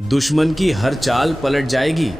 दुश्मन की हर चाल पलट जाएगी।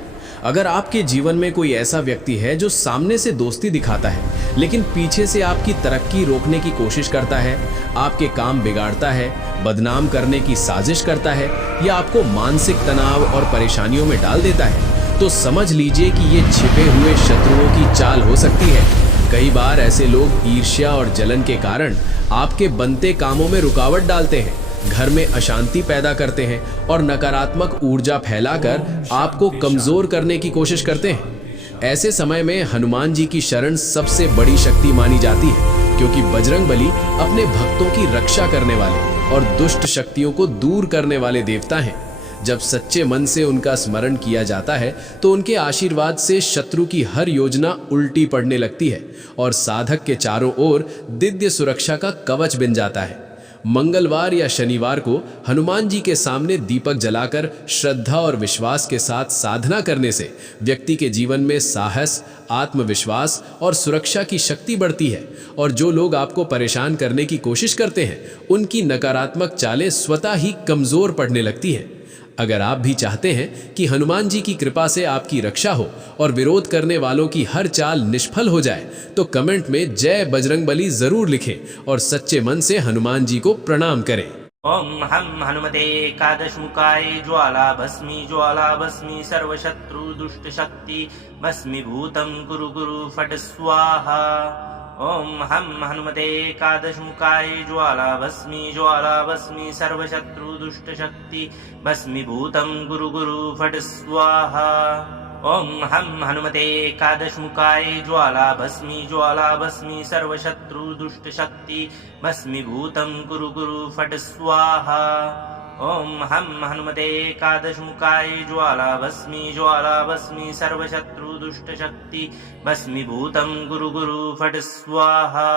अगर आपके जीवन में कोई ऐसा व्यक्ति है जो सामने से दोस्ती दिखाता है लेकिन पीछे से आपकी तरक्की रोकने की कोशिश करता है, आपके काम बिगाड़ता है, बदनाम करने की साजिश करता है या आपको मानसिक तनाव और परेशानियों में डाल देता है, तो समझ लीजिए कि ये छिपे हुए शत्रुओं की चाल हो सकती है। कई बार ऐसे लोग ईर्ष्या और जलन के कारण आपके बनते कामों में रुकावट डालते हैं, घर में अशांति पैदा करते हैं और नकारात्मक ऊर्जा फैलाकर आपको कमजोर करने की कोशिश करते हैं। ऐसे समय में हनुमान जी की शरण सबसे बड़ी शक्ति मानी जाती है, क्योंकि बजरंगबली अपने भक्तों की रक्षा करने वाले और दुष्ट शक्तियों को दूर करने वाले देवता हैं। जब सच्चे मन से उनका स्मरण किया जाता है तो उनके आशीर्वाद से शत्रु की हर योजना उल्टी पड़ने लगती है और साधक के चारों ओर दिव्य सुरक्षा का कवच बन जाता है। मंगलवार या शनिवार को हनुमान जी के सामने दीपक जलाकर श्रद्धा और विश्वास के साथ साधना करने से व्यक्ति के जीवन में साहस, आत्मविश्वास और सुरक्षा की शक्ति बढ़ती है और जो लोग आपको परेशान करने की कोशिश करते हैं उनकी नकारात्मक चालें स्वतः ही कमजोर पड़ने लगती हैं। अगर आप भी चाहते हैं कि हनुमान जी की कृपा से आपकी रक्षा हो और विरोध करने वालों की हर चाल निष्फल हो जाए, तो कमेंट में जय बजरंगबली जरूर लिखें और सच्चे मन से हनुमान जी को प्रणाम करें। ओम हम हनुमते एकादशमुखाय ज्वाला भस्मी सर्वशत्रु दुष्ट शक्ति भस्मीभूतं कुरु कुरु फट स्वाहा। ओम हम हनुमते एकादशमुखाय ज्वाला भस्मी सर्वशत्रु दुष्ट शक्ति भस्मीभूतं कुरु कुरु फट स्वाहा। ओम हम हनुमते एकादशमुखाय ज्वाला भस्मी सर्वशत्रु दुष्ट शक्ति भस्मीभूतं कुरु कुरु फट स्वाहा। ओम हम हनुमते एकादशमुखाय ज्वाला भस्मी सर्वशत्रु दुष्ट शक्ति भस्मीभूतं कुरु कुरु फट स्वाहा।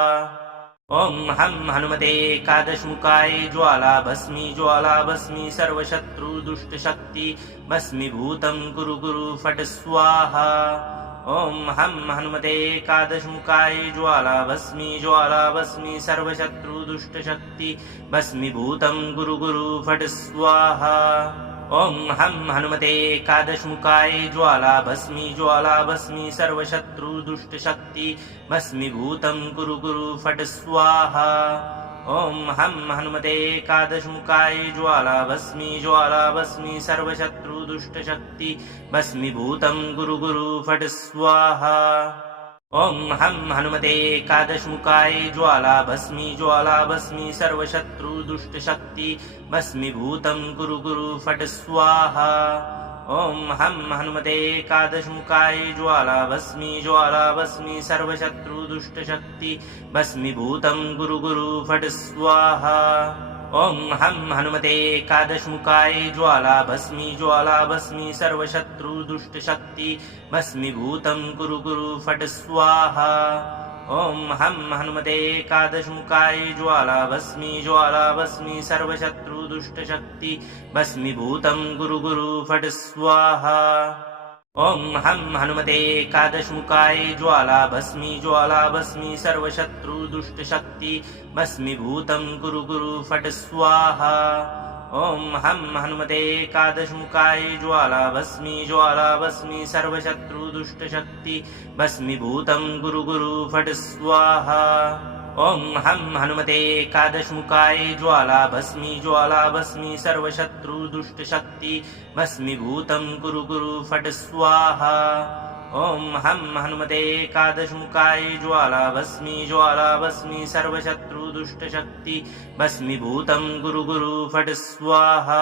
ओम हम हनुमते एकादशमुखाय ज्वाला भस्मी सर्वशत्रु दुष्ट शक्ति भस्मीभूतं कुरु कुरु फट स्वाहा। ओम हम हनुमते एकादशमुखाय ज्वाला भस्मी सर्वशत्रु दुष्ट शक्ति भस्मीभूतं कुरु कुरु फट स्वाहा। ओम हम हनुमते एकादशमुखाय ज्वाला भस्मी सर्वशत्रु दुष्ट शक्ति भस्मीभूतं कुरु कुरु फट स्वाहा। ओम हम हनुमते एकादशमुखाय ज्वाला भस्मी सर्वशत्रु दुष्ट शक्ति भस्मीभूतं कुरु कुरु फट स्वाहा। ओम हम हनुमते एकादशमुखाय ज्वाला भस्मी सर्वशत्रु दुष्ट शक्ति भस्मीभूतं कुरु कुरु फट स्वाहा। ओम हम हनुमते एकादशमुखाय ज्वाला भस्मी सर्वशत्रु दुष्ट शक्ति भस्मीभूतं कुरु कुरु फट स्वाहा। ओम हम हनुमते एकादशमुखाय ज्वाला भस्मी सर्वशत्रु दुष्ट शक्ति भस्मीभूतं कुरु कुरु फट स्वाहा। ओम हम हनुमते एकादशमुखाय ज्वाला भस्मी सर्वशत्रु दुष्ट शक्ति भस्मीभूतं कुरु कुरु फट स्वाहा। ओम हम हनुमते एकादशमुखाय ज्वाला भस्मी सर्वशत्रु दुष्ट शक्ति भस्मीभूतं कुरु कुरु फट स्वाहा। ओम हम हनुमते एकादशमुखाय ज्वाला भस्मी सर्वशत्रु दुष्ट शक्ति भस्मीभूतं कुरु कुरु फट स्वाहा। ओम हम हनुमते एकादशमुखाय ज्वाला भस्मी सर्वशत्रु दुष्ट शक्ति भस्मीभूतं कुरु कुरु फट स्वाहा। ओम हम हनुमते एकादशमुखाय ज्वाला भस्मी सर्वशत्रु दुष्ट शक्ति भस्मीभूतं कुरु कुरु फट स्वाहा।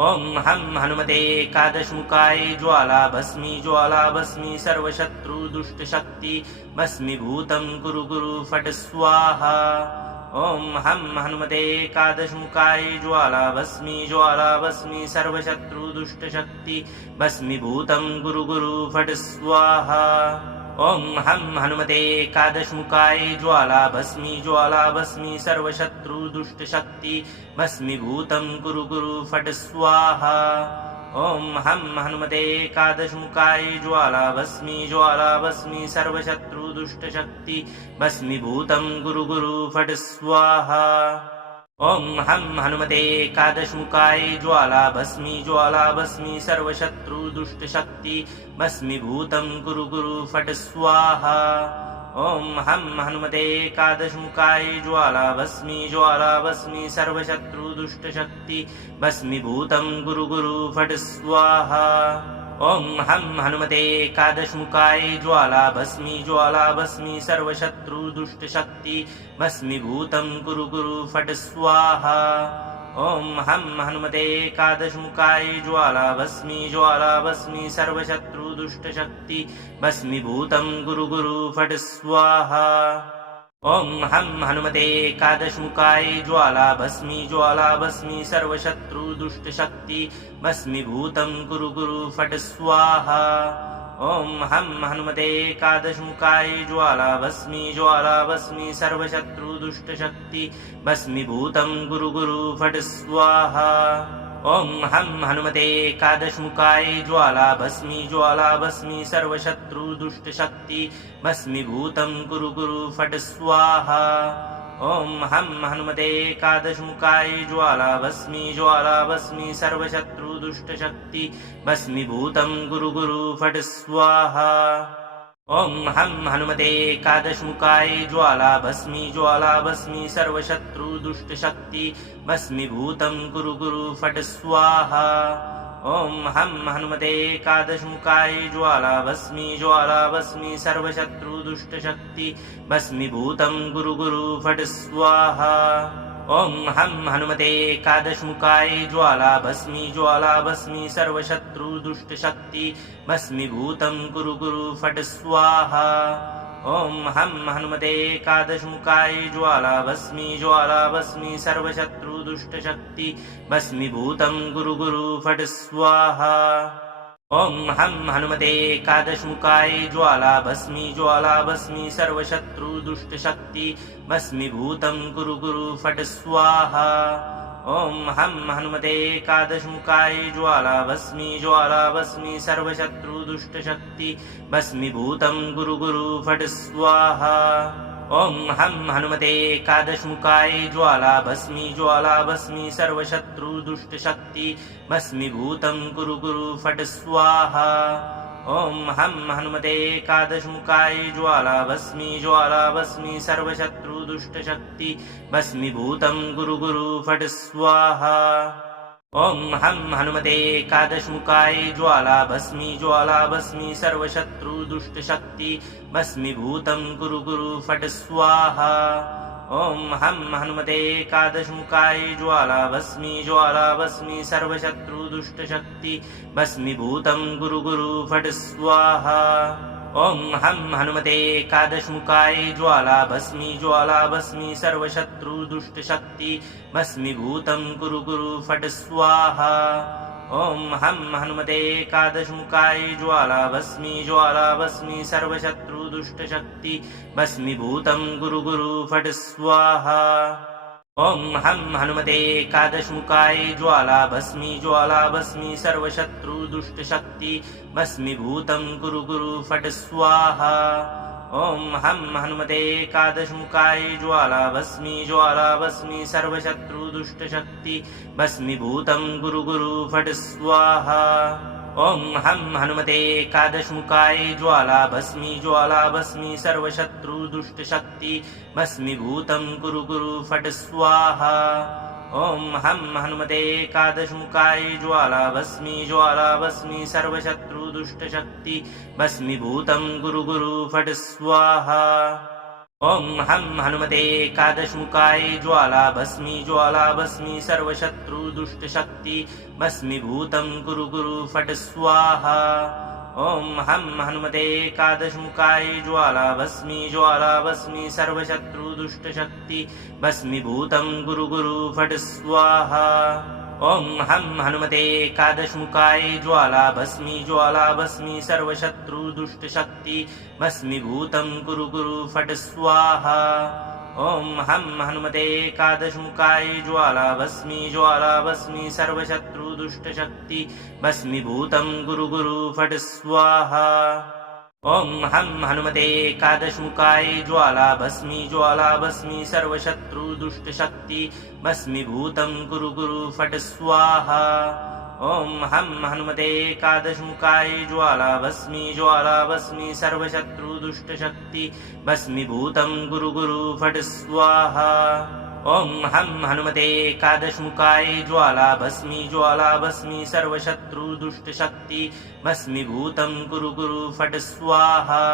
ओम हम हनुमते एकादशमुखाय ज्वाला भस्मी सर्वशत्रु दुष्ट शक्ति भस्मीभूतं कुरु कुरु फट स्वाहा। ओम हम हनुमते एकादशमुखाय ज्वाला भस्मी सर्वशत्रु दुष्ट शक्ति भस्मीभूतं कुरु कुरु फट स्वाहा। ओम हम हनुमते एकादशमुखाय ज्वाला भस्मी सर्वशत्रु दुष्ट शक्ति भस्मीभूतं कुरु कुरु फट स्वाहा। ओम हम हनुमते एकादशमुखाय ज्वाला भस्मी सर्वशत्रु दुष्ट शक्ति भस्मीभूतं कुरु कुरु फट स्वाहा। ॐ हं हनुमते एकादशमुखाय ज्वाला भस्मी सर्वशत्रुदुष्टशक्ति भस्मीभूतं कुरु कुरु फट् स्वाहा। ॐ हं हनुमते एकादशमुखाय ज्वाला भस्मी सर्वशत्रुदुष्टशक्ति भस्मीभूतं कुरु कुरु फट् स्वाहा। ॐ हं हनुमते एकादशमुखाय ज्वाला भस्मी सर्वशत्रुदुष्टशक्ति भस्मीभूतं कुरु कुरु फट् स्वाहा। ॐ हं हनुमते एकादशमुखाय ज्वाला भस्मी सर्वशत्रुदुष्टशक्ति भस्मीभूतं कुरु कुरु फट् स्वाहा। ॐ हं हनुमते एकादशमुखाय ज्वाला भस्मी सर्वशत्रुदुष्टशक्ति भस्मीभूतं कुरु कुरु फट् स्वाहा। ॐ हं हनुमते एकादशमुखाय ज्वाला भस्मी सर्वशत्रुदुष्टशक्ति भस्मीभूतं कुरु कुरु फट् स्वाहा। ॐ हं हनुमते एकादशमुखाय ज्वाला भस्मी सर्वशत्रुदुष्टशक्ति भस्मीभूतं कुरु कुरु फट् स्वाहा। ॐ हं हनुमते एकादशमुखाय ज्वाला भस्मी सर्वशत्रुदुष्टशक्ति भस्मीभूतं कुरु कुरु फट् स्वाहा। ॐ हं हनुमते एकादशमुखाय ज्वाला भस्मी सर्वशत्रुदुष्टशक्ति भस्मीभूतं कुरु कुरु फट् स्वाहा। ॐ हं हनुमते एकादशमुखाय ज्वाला भस्मी सर्वशत्रुदुष्टशक्ति भस्मीभूतं कुरु कुरु फट् स्वाहा। ॐ हं हनुमते एकादशमुखाय ज्वाला भस्मी सर्वशत्रुदुष्टशक्ति भस्मीभूतं कुरु कुरु फट् स्वाहा। ॐ हं हनुमते एकादशमुखाय ज्वाला भस्मी सर्वशत्रुदुष्टशक्ति भस्मीभूतं कुरु कुरु फट् स्वाहा। ॐ हं हनुमते एकादशमुखाय ज्वाला भस्मी सर्वशत्रुदुष्टशक्ति भस्मीभूतं कुरु कुरु फट् स्वाहा। ॐ हं हनुमते एकादशमुखाय ज्वाला भस्मी सर्वशत्रुदुष्टशक्ति भस्मीभूतं कुरु कुरु फट् स्वाहा। ॐ हं हनुमते एकादशमुखाय ज्वाला भस्मी सर्वशत्रुदुष्टशक्ति भस्मीभूतं कुरु कुरु फट् स्वाहा। ॐ हं हनुमते एकादशमुखाय ज्वाला भस्मी सर्वशत्रुदुष्टशक्ति भस्मीभूतं कुरु कुरु फट् स्वाहा। ॐ हं हनुमते एकादशमुखाय ज्वाला भस्मी सर्वशत्रुदुष्टशक्ति भस्मीभूतं कुरु कुरु फट् स्वाहा। ॐ हं हनुमते एकादशमुखाय ज्वाला भस्मी सर्वशत्रुदुष्टशक्ति भस्मीभूतं कुरु कुरु फट् स्वाहा। ॐ हं हनुमते एकादशमुखाय ज्वाला भस्मी सर्वशत्रुदुष्टशक्ति भस्मीभूतं कुरु कुरु फट् स्वाहा। ॐ हं हनुमते एकादशमुखाय ज्वाला भस्मी सर्वशत्रुदुष्टशक्ति भस्मीभूतं कुरु कुरु फट् स्वाहा। ॐ हं हनुमते एकादशमुखाय ज्वाला भस्मी सर्वशत्रुदुष्टशक्ति भस्मीभूतं कुरु कुरु फट् स्वाहा। ॐ हं हनुमते एकादशमुखाय ज्वाला भस्मी सर्वशत्रुदुष्टशक्ति भस्मीभूतं कुरु कुरु फट् स्वाहा। ॐ हं हनुमते एकादशमुखाय ज्वाला भस्मी सर्वशत्रुदुष्टशक्ति भस्मीभूतं कुरु कुरु फट् स्वाहा। ॐ हं हनुमते एकादशमुखाय ज्वाला भस्मी सर्वशत्रुदुष्टशक्ति भस्मीभूतं कुरु कुरु फट् स्वाहा। ॐ हं हनुमते एकादशमुखाय ज्वाला भस्मी सर्वशत्रुदुष्टशक्ति भस्मीभूतं कुरु कुरु फट् स्वाहा। ॐ हं हनुमते एकादशमुखाय ज्वाला भस्मी सर्वशत्रुदुष्टशक्ति भस्मीभूतं कुरु कुरु फट् स्वाहा। ॐ हं हनुमते एकादशमुखाय ज्वाला भस्मी सर्वशत्रुदुष्टशक्ति भस्मीभूतं कुरु कुरु फट् स्वाहा। ॐ हं हनुमते एकादशमुखाय ज्वाला भस्मी सर्वशत्रुदुष्टशक्ति भस्मीभूतं कुरु कुरु फट् स्वाहा। ॐ हं हनुमते एकादशमुखाय ज्वालाभस्मी ज्वालाभस्मी सर्वशत्रुदुष्टशक्ति भस्मीभूतं कुरु कुरु फट् स्वाहा। ॐ हं हनुमते एकादशमुखाय ज्वालाभस्मी ज्वालाभस्मी सर्वशत्रुदुष्टशक्ति भस्मीभूतं कुरु कुरु फट् स्वाहा। ॐ हं हनुमते एकादशमुखाय ज्वालाभस्मी ज्वालाभस्मी सर्वशत्रुदुष्टशक्ति भस्मीभूतं कुरु कुरु फट् स्वाहा।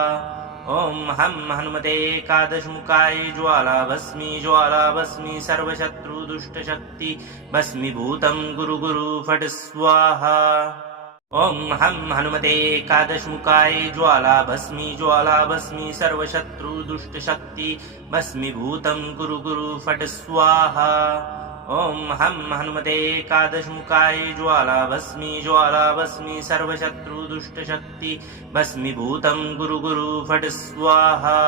ॐ हं हनुमते एकादशमुखाय ज्वालाभस्मी ज्वालाभस्मी सर्वशत्रुदुष्टशक्ति भस्मीभूतं कुरु कुरु फट् स्वाहा। ॐ हं हनुमते एकादशमुखाय ज्वालाभस्मी ज्वालाभस्मी सर्वशत्रुदुष्टशक्ति भस्मीभूतं कुरु कुरु फट् स्वाहा। ॐ हं हनुमते एकादशमुखाय ज्वालाभस्मी ज्वालाभस्मी सर्वशत्रुदुष्टशक्ति भस्मीभूतं कुरु कुरु फट् स्वाहा।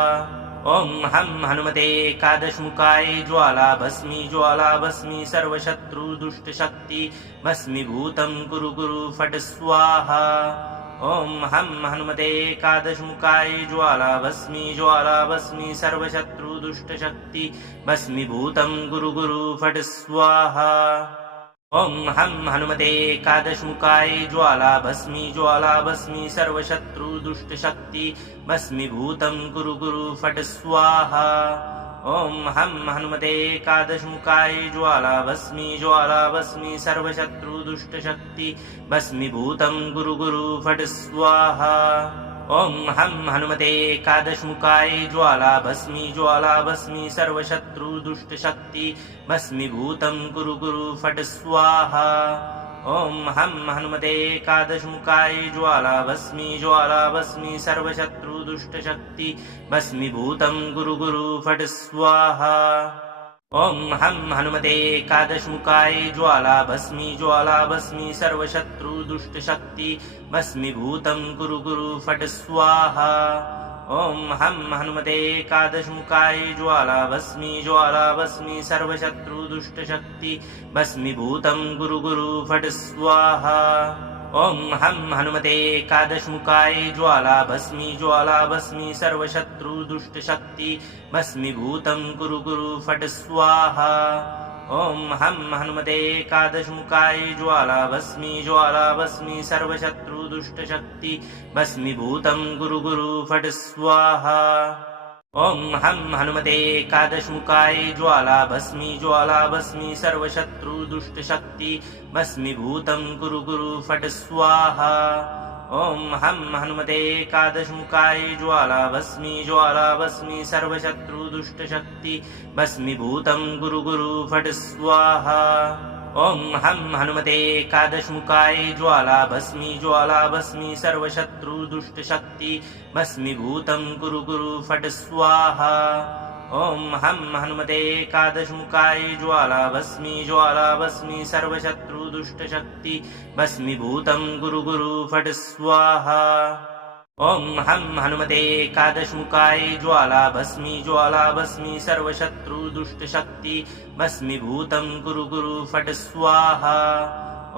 ॐ हं हनुमते एकादशमुखाय ज्वालाभस्मी ज्वालाभस्मी सर्वशत्रुदुष्टशक्ति भस्मीभूतं कुरु कुरु फट् स्वाहा। ॐ हं हनुमते एकादशमुखाय ज्वालाभस्मी ज्वालाभस्मी सर्वशत्रुदुष्टशक्ति भस्मीभूतं कुरु कुरु फट् स्वाहा। ॐ हं हनुमते एकादशमुखाय ज्वालाभस्मी ज्वालाभस्मी सर्वशत्रुदुष्टशक्ति भस्मीभूतं कुरु कुरु फट् स्वाहा। ॐ हं हनुमते एकादशमुखाय ज्वालाभस्मी ज्वालाभस्मी सर्वशत्रुदुष्टशक्ति भस्मीभूतं कुरु कुरु फट् स्वाहा। ॐ हं हनुमते एकादशमुखाय ज्वालाभस्मी ज्वालाभस्मी सर्वशत्रुदुष्टशक्ति भस्मीभूतं कुरु कुरु फट् स्वाहा। ॐ हं हनुमते एकादशमुखाय ज्वालाभस्मी ज्वालाभस्मी सर्वशत्रुदुष्टशक्ति भस्मीभूतं कुरु कुरु फट् स्वाहा। ॐ हं हनुमते एकादशमुखाय ज्वालाभस्मी ज्वालाभस्मी सर्वशत्रुदुष्टशक्ति भस्मीभूतं कुरु कुरु फट् स्वाहा। ॐ हं हनुमते एकादशमुखाय ज्वालाभस्मी ज्वालाभस्मी सर्वशत्रुदुष्टशक्ति भस्मीभूतं कुरु कुरु फट् स्वाहा। ॐ हं हनुमते एकादशमुखाय ज्वालाभस्मी ज्वालाभस्मी सर्वशत्रुदुष्टशक्ति भस्मीभूतं कुरु कुरु फट् स्वाहा। ॐ हं हनुमते एकादशमुखाय ज्वालाभस्मी ज्वालाभस्मी सर्वशत्रुदुष्टशक्ति भस्मीभूतं कुरु कुरु फट् स्वाहा। ॐ हं हनुमते एकादशमुखाय ज्वालाभस्मी ज्वालाभस्मी सर्वशत्रुदुष्टशक्ति भस्मीभूतं कुरु कुरु फट् स्वाहा। ॐ हं हनुमते एकादशमुखाय ज्वालाभस्मी ज्वालाभस्मी सर्वशत्रुदुष्टशक्ति भस्मीभूतं कुरु कुरु फट् स्वाहा। ॐ हं हनुमते एकादशमुखाय ज्वालाभस्मी ज्वालाभस्मी सर्वशत्रुदुष्टशक्ति भस्मीभूतं कुरु कुरु फट् स्वाहा। ॐ हं हनुमते एकादशमुखाय ज्वालाभस्मी ज्वालाभस्मी सर्वशत्रुदुष्टशक्ति भस्मीभूतं कुरु कुरु फट् स्वाहा। ॐ हं हनुमते एकादशमुखाय ज्वालाभस्मी ज्वालाभस्मी सर्वशत्रुदुष्टशक्ति भस्मीभूतं कुरु कुरु फट् स्वाहा।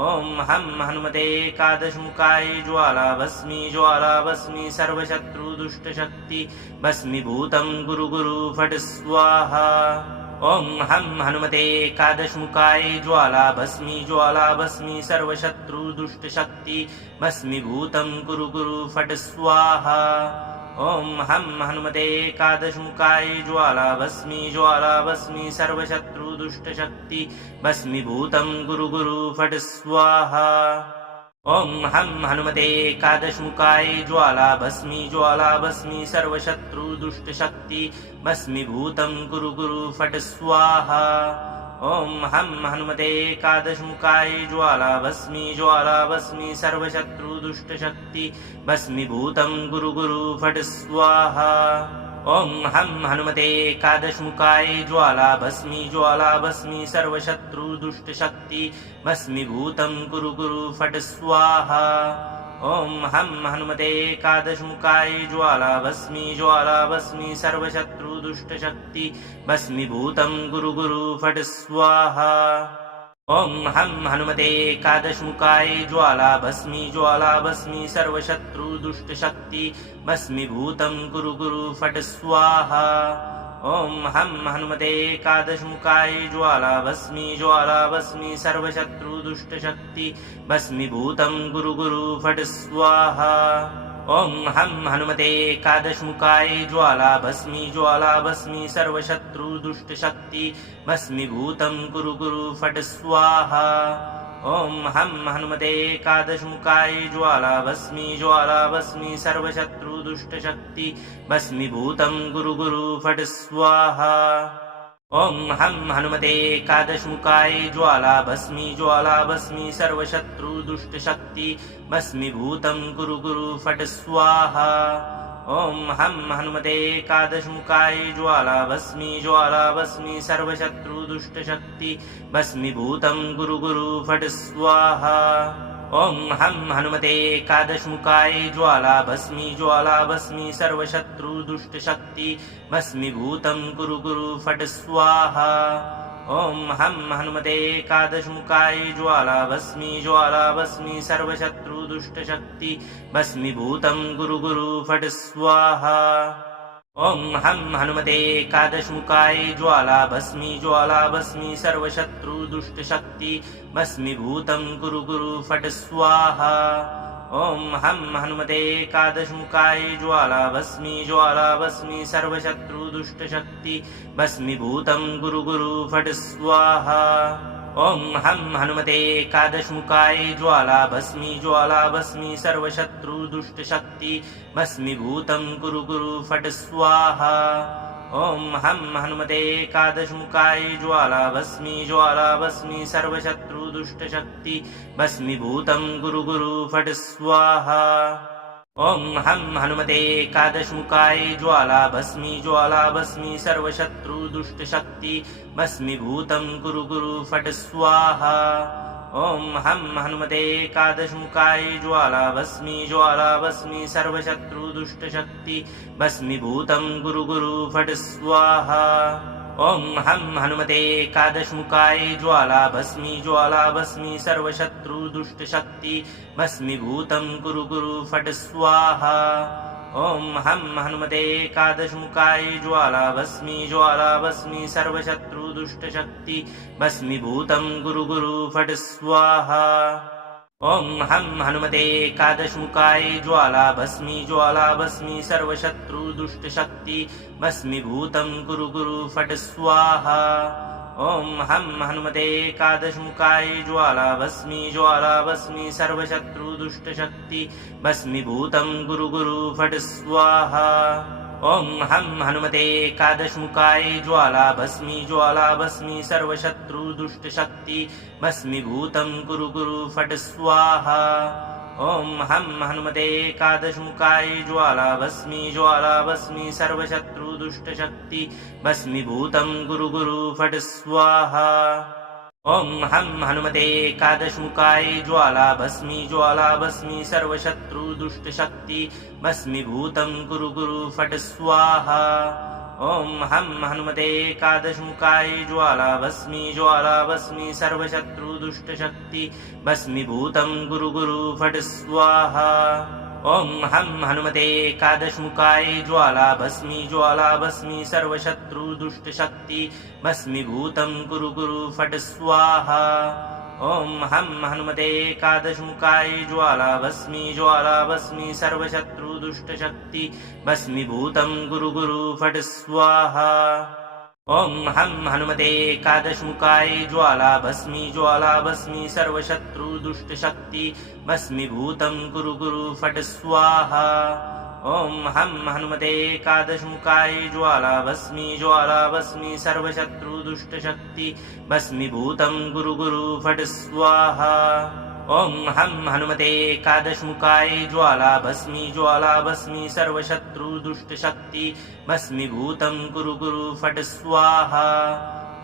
ॐ हं हनुमते एकादशमुखाय ज्वालाभस्मी ज्वालाभस्मी सर्वशत्रुदुष्टशक्ति भस्मीभूतं कुरु कुरु फट् स्वाहा। ॐ हं हनुमते एकादशमुखाय ज्वालाभस्मी ज्वालाभस्मी सर्वशत्रुदुष्टशक्ति भस्मीभूतं कुरु कुरु फट् स्वाहा। ॐ हं हनुमते एकादशमुखाय ज्वालाभस्मी ज्वालाभस्मी सर्वशत्रुदुष्टशक्ति भस्मीभूतं कुरु कुरु फट् स्वाहा। ॐ हं हनुमते एकादशमुखाय ज्वालाभस्मी ज्वालाभस्मी सर्वशत्रुदुष्टशक्ति भस्मीभूतं कुरु कुरु फट् स्वाहा। ॐ हं हनुमते एकादशमुखाय ज्वालाभस्मी ज्वालाभस्मी सर्वशत्रुदुष्टशक्ति भस्मीभूतं कुरु कुरु फट् स्वाहा। ॐ हं हनुमते एकादशमुखाय ज्वालाभस्मी ज्वालाभस्मी सर्वशत्रुदुष्टशक्ति भस्मीभूतं कुरु कुरु फट् स्वाहा। ॐ हं हनुमते एकादशमुखाय ज्वालाभस्मी ज्वालाभस्मी सर्वशत्रुदुष्टशक्ति भस्मीभूतं कुरु कुरु फट् स्वाहा। ॐ हं हनुमते एकादशमुखाय ज्वाला भस्मी सर्वशत्रुदुष्टशक्ति भस्मीभूतं कुरु गुरु फट् स्वाहा। ॐ हं हनुमते एकादशमुखाय ज्वाला भस्मी सर्वशत्रुदुष्टशक्ति भस्मीभूतं कुरु गुरु फट् स्वाहा। ॐ हं हनुमते एकादशमुखाय ज्वाला भस्मी सर्वशत्रुदुष्टशक्ति भस्मीभूतं कुरु गुरु फट् स्वाहा। ॐ हं हनुमते एकादशमुखाय ज्वाला भस्मी सर्वशत्रुदुष्टशक्ति भस्मीभूतं कुरु गुरु फट् स्वाहा। ॐ हं हनुमते एकादशमुखाय ज्वाला भस्मी सर्वशत्रुदुष्टशक्ति भस्मीभूतं कुरु गुरु फट् स्वाहा। ॐ हं हनुमते एकादशमुखाय ज्वाला भस्मी सर्वशत्रुदुष्टशक्ति भस्मीभूतं कुरु गुरु फट् स्वाहा। ॐ हं हनुमते एकादशमुखाय ज्वाला भस्मी सर्वशत्रुदुष्टशक्ति भस्मीभूतं कुरु गुरु फट् स्वाहा। ॐ हं हनुमते एकादशमुखाय ज्वाला भस्मी सर्वशत्रुदुष्टशक्ति भस्मीभूतं कुरु गुरु फट् स्वाहा। ॐ हं हनुमते एकादशमुखाय ज्वाला भस्मी सर्वशत्रुदुष्टशक्ति भस्मीभूतं कुरु गुरु फट् स्वाहा। ॐ हं हनुमते एकादशमुखाय ज्वाला भस्मी सर्वशत्रुदुष्टशक्ति भस्मीभूतं कुरु गुरु फट् स्वाहा। ॐ हं हनुमते एकादशमुखाय ज्वाला भस्मी सर्वशत्रुदुष्टशक्ति भस्मीभूतं कुरु गुरु फट् स्वाहा। ॐ हं हनुमते एकादशमुखाय ज्वाला भस्मी सर्वशत्रुदुष्टशक्ति भस्मीभूतं कुरु गुरु फट् स्वाहा। ॐ हं हनुमते एकादशमुखाय ज्वाला भस्मी सर्वशत्रुदुष्टशक्ति भस्मीभूतं कुरु गुरु फट् स्वाहा। ॐ हं हनुमते एकादशमुखाय ज्वाला भस्मी सर्वशत्रुदुष्टशक्ति भस्मीभूतं कुरु गुरु फट् स्वाहा। ॐ हं हनुमते एकादशमुखाय ज्वाला भस्मी सर्वशत्रुदुष्टशक्ति भस्मीभूतं कुरु गुरु फट् स्वाहा। ॐ हं हनुमते एकादशमुखाय ज्वाला भस्मी सर्वशत्रुदुष्टशक्ति भस्मीभूतं कुरु गुरु फट् स्वाहा। ॐ हं हनुमते एकादशमुखाय ज्वाला भस्मी सर्वशत्रुदुष्टशक्ति भस्मीभूतं कुरु गुरु फट् स्वाहा। ॐ हं हनुमते एकादशमुखाय ज्वाला भस्मी सर्वशत्रुदुष्टशक्ति भस्मीभूतं कुरु गुरु फट् स्वाहा। ॐ हं हनुमते एकादशमुखाय ज्वाला भस्मी सर्वशत्रुदुष्टशक्ति भस्मीभूतं कुरु गुरु फट् स्वाहा। ॐ हं हनुमते एकादशमुखाय ज्वाला भस्मी सर्वशत्रुदुष्टशक्ति भस्मीभूतं कुरु गुरु फट् स्वाहा। ॐ हं हनुमते एकादशमुखाय ज्वाला भस्मी सर्वशत्रुदुष्टशक्ति भस्मीभूतं कुरु गुरु फट् स्वाहा। ॐ हं हनुमते एकादशमुखाय ज्वाला भस्मी सर्वशत्रुदुष्टशक्ति भस्मीभूतं कुरु गुरु फट् स्वाहा। ॐ हं हनुमते एकादशमुखाय ज्वाला भस्मी सर्वशत्रुदुष्टशक्ति भस्मीभूतं कुरु गुरु फट् स्वाहा। ॐ हं हनुमते एकादशमुखाय ज्वाला भस्मी सर्वशत्रुदुष्टशक्ति भस्मीभूतं कुरु गुरु फट् स्वाहा। ॐ हं हनुमते एकादशमुखाय ज्वाला भस्मी सर्वशत्रुदुष्टशक्ति भस्मीभूतं कुरु गुरु फट् स्वाहा। ॐ हं हनुमते एकादशमुखाय ज्वाला भस्मी सर्वशत्रुदुष्टशक्ति भस्मीभूतं कुरु गुरु फट् स्वाहा। ॐ हं हनुमते एकादशमुखाय ज्वाला भस्मी सर्वशत्रुदुष्टशक्ति भस्मीभूतं कुरु गुरु फट् स्वाहा।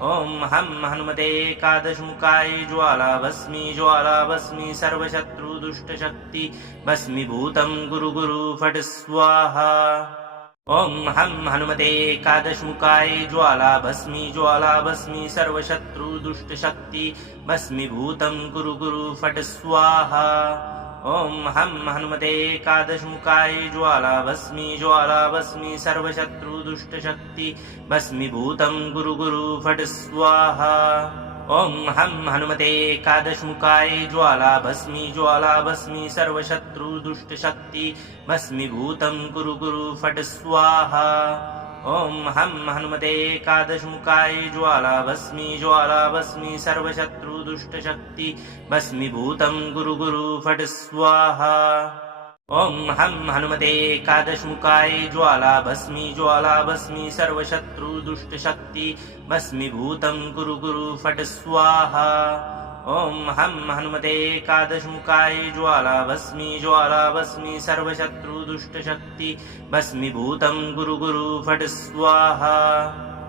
ॐ हं हनुमते एकादशमुखाय ज्वाला भस्मी सर्वशत्रुदुष्टशक्ति भस्मीभूतं कुरु गुरु फट् स्वाहा। ॐ हं हनुमते एकादशमुखाय ज्वालाभस्मी सर्वशत्रुदुष्टशक्ति भस्मीभूतं कुरु कुरु फट् स्वाहा। ॐ हं हनुमते एकादशमुखाय ज्वालाभस्मी सर्वशत्रुदुष्टशक्ति भस्मीभूतं कुरु कुरु फट् स्वाहा। ॐ हं हनुमते एकादशमुखाय ज्वालाभस्मी सर्वशत्रुदुष्टशक्ति भस्मीभूतं कुरु कुरु फट् स्वाहा। ॐ हं हनुमते एकादशमुखाय ज्वालाभस्मी सर्वशत्रुदुष्टशक्ति भस्मीभूतं कुरु कुरु फट् स्वाहा। ॐ हं हनुमते एकादशमुखाय ज्वालाभस्मी सर्वशत्रुदुष्टशक्ति भस्मीभूतं कुरु कुरु फट् स्वाहा। ॐ हं हनुमते एकादशमुखाय ज्वालाभस्मी सर्वशत्रुदुष्टशक्ति भस्मीभूतं कुरु कुरु फट् स्वाहा।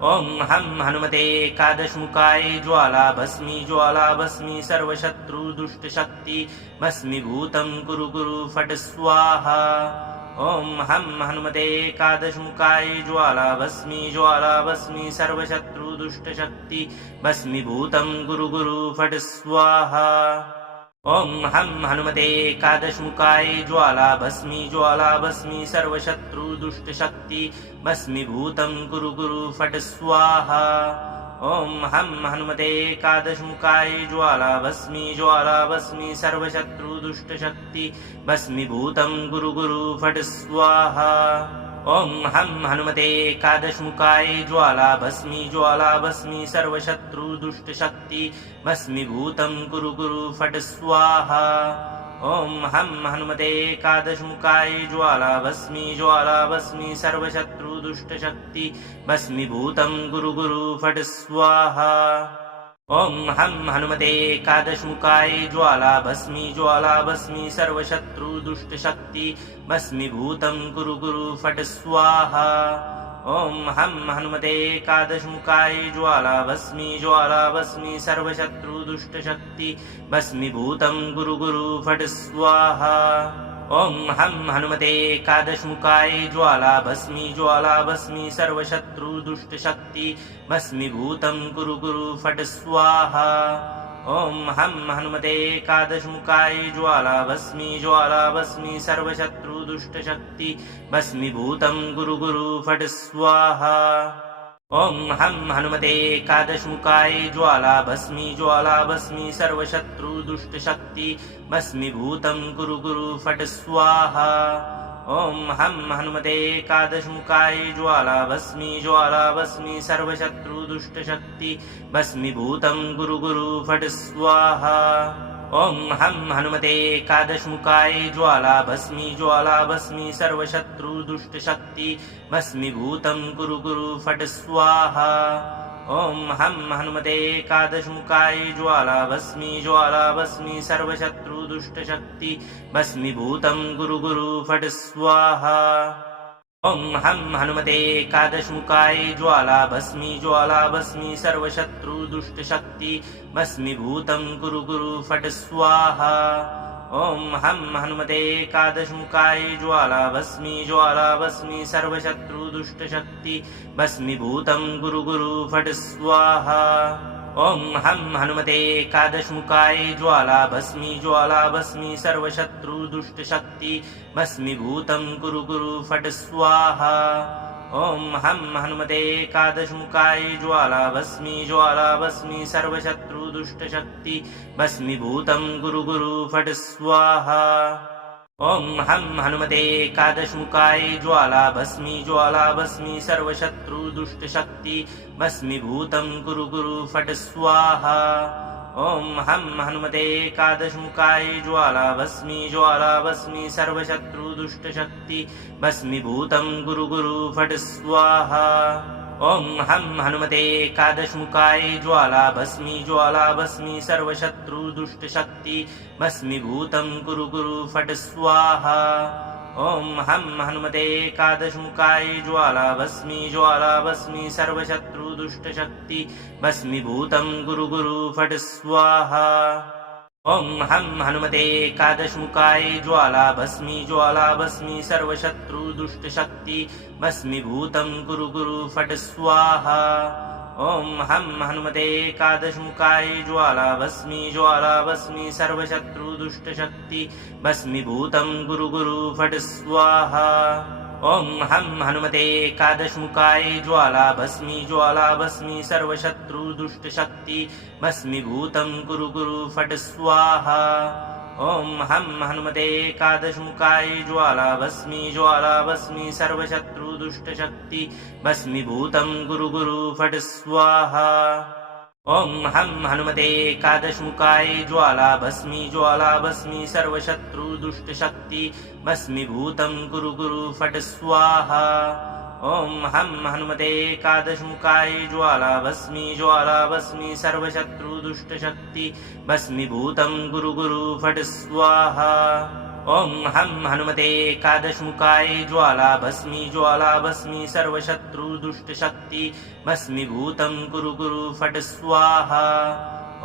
ॐ हं हनुमते एकादशमुखाय ज्वालाभस्मी सर्वशत्रुदुष्टशक्ति भस्मीभूतं कुरु कुरु फट् स्वाहा। ॐ हं हनुमते एकादशमुखाय ज्वालाभस्मी सर्वशत्रुदुष्टशक्ति भस्मीभूतं कुरु कुरु फट् स्वाहा। ॐ हं हनुमते एकादशमुखाय ज्वालाभस्मी सर्वशत्रुदुष्टशक्ति भस्मीभूतं कुरु कुरु फट् स्वाहा। ॐ हं हनुमते एकादशमुखाय ज्वालाभस्मी सर्वशत्रुदुष्टशक्ति भस्मीभूतं कुरु कुरु फट् स्वाहा। ॐ हं हनुमते एकादशमुखाय ज्वालाभस्मी सर्वशत्रुदुष्टशक्ति भस्मीभूतं कुरु कुरु फट् स्वाहा। ॐ हं हनुमते एकादशमुखाय ज्वालाभस्मी सर्वशत्रुदुष्टशक्ति भस्मीभूतं कुरु कुरु फट् स्वाहा। ॐ हं हनुमते एकादशमुखाय ज्वालाभस्मी सर्वशत्रुदुष्टशक्ति भस्मीभूतं कुरु कुरु फट् स्वाहा। ॐ हं हनुमते एकादशमुखाय ज्वालाभस्मी सर्वशत्रुदुष्टशक्ति भस्मीभूतं कुरु कुरु फट् स्वाहा। ॐ हं हनुमते एकादशमुखाय ज्वालाभस्मी सर्वशत्रुदुष्टशक्ति भस्मीभूतं कुरु कुरु फट् स्वाहा। ॐ हं हनुमते एकादशमुखाय ज्वालाभस्मी सर्वशत्रुदुष्टशक्ति भस्मीभूतं कुरु कुरु फट् स्वाहा। ॐ हं हनुमते एकादशमुखाय ज्वालाभस्मी सर्वशत्रुदुष्टशक्ति भस्मीभूतं कुरु कुरु फट् स्वाहा। ॐ हं हनुमते एकादशमुखाय ज्वालाभस्मी सर्वशत्रुदुष्टशक्ति भस्मीभूतं कुरु कुरु फट् स्वाहा। ॐ हं हनुमते एकादशमुखाय ज्वालाभस्मी सर्वशत्रुदुष्टशक्ति भस्मीभूतं कुरु कुरु फट् स्वाहा। ॐ हं हनुमते एकादशमुखाय ज्वालाभस्मी सर्वशत्रुदुष्टशक्ति भस्मीभूतं कुरु कुरु फट् स्वाहा। ॐ हं हनुमते एकादशमुखाय ज्वालाभस्मी सर्वशत्रुदुष्टशक्ति भस्मीभूतं कुरु कुरु फट् स्वाहा। ॐ हं हनुमते एकादशमुखाय ज्वालाभस्मी सर्वशत्रुदुष्टशक्ति भस्मीभूतं कुरु कुरु फट् स्वाहा। ॐ हं हनुमते एकादशमुखाय ज्वालाभस्मी सर्वशत्रुदुष्टशक्ति भस्मीभूतं कुरु कुरु फट् स्वाहा। ॐ हं हनुमते एकादशमुखाय ज्वालाभस्मी सर्वशत्रुदुष्टशक्ति भस्मीभूतं कुरु कुरु फट् स्वाहा। ॐ हं हनुमते एकादशमुखाय ज्वालाभस्मी सर्वशत्रुदुष्टशक्ति भस्मीभूतं कुरु कुरु फट् स्वाहा। ॐ हं हनुमते एकादशमुखाय ज्वालाभस्मी सर्वशत्रुदुष्टशक्ति भस्मीभूतं कुरु कुरु फट् स्वाहा। ॐ हं हनुमते एकादशमुखाय ज्वालाभस्मी सर्वशत्रुदुष्टशक्ति भस्मीभूतं कुरु कुरु फट् स्वाहा। ॐ हं हनुमते एकादशमुखाय ज्वालाभस्मी सर्वशत्रुदुष्टशक्ति भस्मीभूतं कुरु कुरु फट् स्वाहा। ॐ हं हनुमते एकादशमुखाय ज्वाला भस्मी सर्वशत्रुदुष्टशक्ति भस्मीभूतं कुरु कुरु फट् स्वाहा। ॐ हं हनुमते एकादशमुखाय ज्वाला भस्मी सर्वशत्रुदुष्टशक्ति भस्मीभूतं कुरु कुरु फट् स्वाहा। ॐ हं हनुमते एकादशमुखाय ज्वाला भस्मी सर्वशत्रुदुष्टशक्ति भस्मीभूतं कुरु कुरु फट् स्वाहा। ॐ हं हनुमते एकादशमुखाय ज्वाला भस्मी सर्वशत्रुदुष्टशक्ति भस्मीभूतं कुरु कुरु फट् स्वाहा। ॐ हं हनुमते एकादशमुखाय ज्वाला भस्मी सर्वशत्रुदुष्टशक्ति भस्मीभूतं कुरु कुरु फट् स्वाहा। ॐ हं हनुमते एकादशमुखाय ज्वाला भस्मी सर्वशत्रुदुष्टशक्ति भस्मीभूतं कुरु कुरु फट् स्वाहा। ॐ हं हनुमते एकादशमुखाय ज्वाला भस्मी सर्वशत्रुदुष्टशक्ति भस्मीभूतं कुरु कुरु फट् स्वाहा।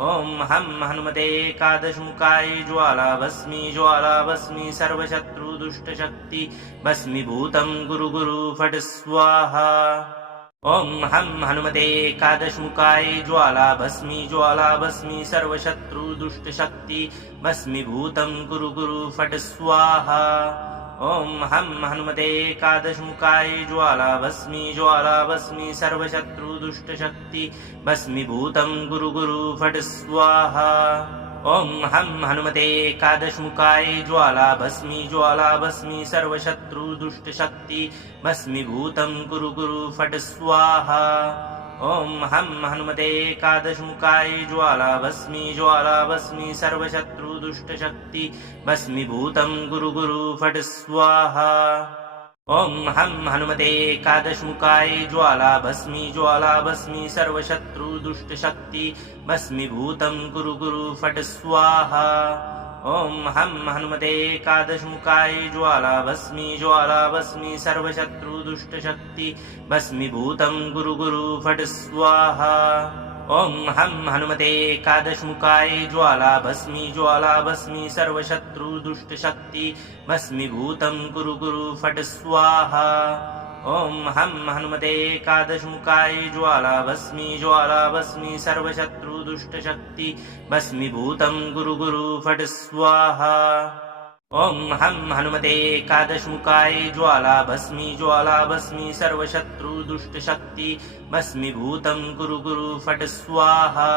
ॐ हं हनुमते एकादशमुखाय ज्वाला भस्मी सर्वशत्रुदुष्टशक्ति भस्मीभूतं कुरु कुरु फट् स्वाहा। ॐ हं हनुमते एकादशमुखाय ज्वाला भस्मी सर्वशत्रुदुष्टशक्ति भस्मीभूतं कुरु कुरु फट् स्वाहा। ॐ हं हनुमते एकादशमुखाय ज्वाला भस्मी सर्वशत्रुदुष्टशक्ति भस्मीभूतं कुरु कुरु फट् स्वाहा। ॐ हं हनुमते एकादशमुखाय ज्वाला भस्मी सर्वशत्रुदुष्टशक्ति भस्मीभूतं कुरु कुरु फट् स्वाहा। ॐ हं हनुमते एकादशमुखाय ज्वाला भस्मी सर्वशत्रुदुष्टशक्ति भस्मीभूतं कुरु कुरु फट् स्वाहा। ॐ हं हनुमते एकादशमुखाय ज्वाला भस्मी सर्वशत्रुदुष्टशक्ति भस्मीभूतं कुरु कुरु फट् स्वाहा। ॐ हं हनुमते एकादशमुखाय ज्वाला भस्मी सर्वशत्रुदुष्टशक्ति भस्मीभूतं कुरु कुरु फट् स्वाहा। ॐ हं हनुमते एकादशमुखाय ज्वाला भस्मी सर्वशत्रुदुष्टशक्ति भस्मीभूतं कुरु कुरु फट् स्वाहा। ॐ हं हनुमते एकादशमुखाय ज्वाला भस्मी सर्वशत्रुदुष्टशक्ति भस्मीभूतं कुरु कुरु फट् स्वाहा। ॐ हं हनुमते एकादशमुखाय ज्वाला भस्मी सर्वशत्रुदुष्टशक्ति भस्मीभूतं कुरु कुरु फट् स्वाहा।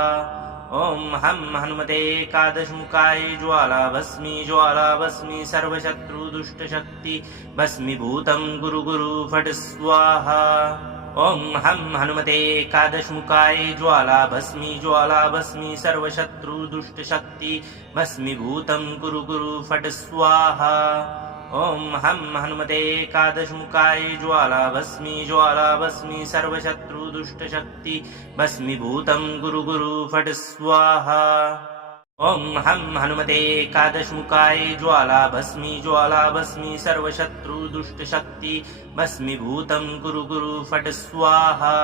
ॐ हं हनुमते एकादशमुखाय ज्वाला भस्मी सर्वशत्रुदुष्टशक्ति भस्मीभूतं कुरु कुरु फट् स्वाहा। ॐ हं हनुमते एकादशमुखाय ज्वाला भस्मी सर्वशत्रुदुष्टशक्ति भस्मीभूतं कुरु कुरु फट् स्वाहा। ॐ हं हनुमते एकादशमुखाय ज्वाला भस्मी सर्वशत्रुदुष्टशक्ति भस्मीभूतं कुरु कुरु फट् स्वाहा। ॐ हं हनुमते एकादशमुखाय ज्वाला भस्मी सर्वशत्रुदुष्टशक्ति भस्मीभूतं कुरु कुरु फट् स्वाहा।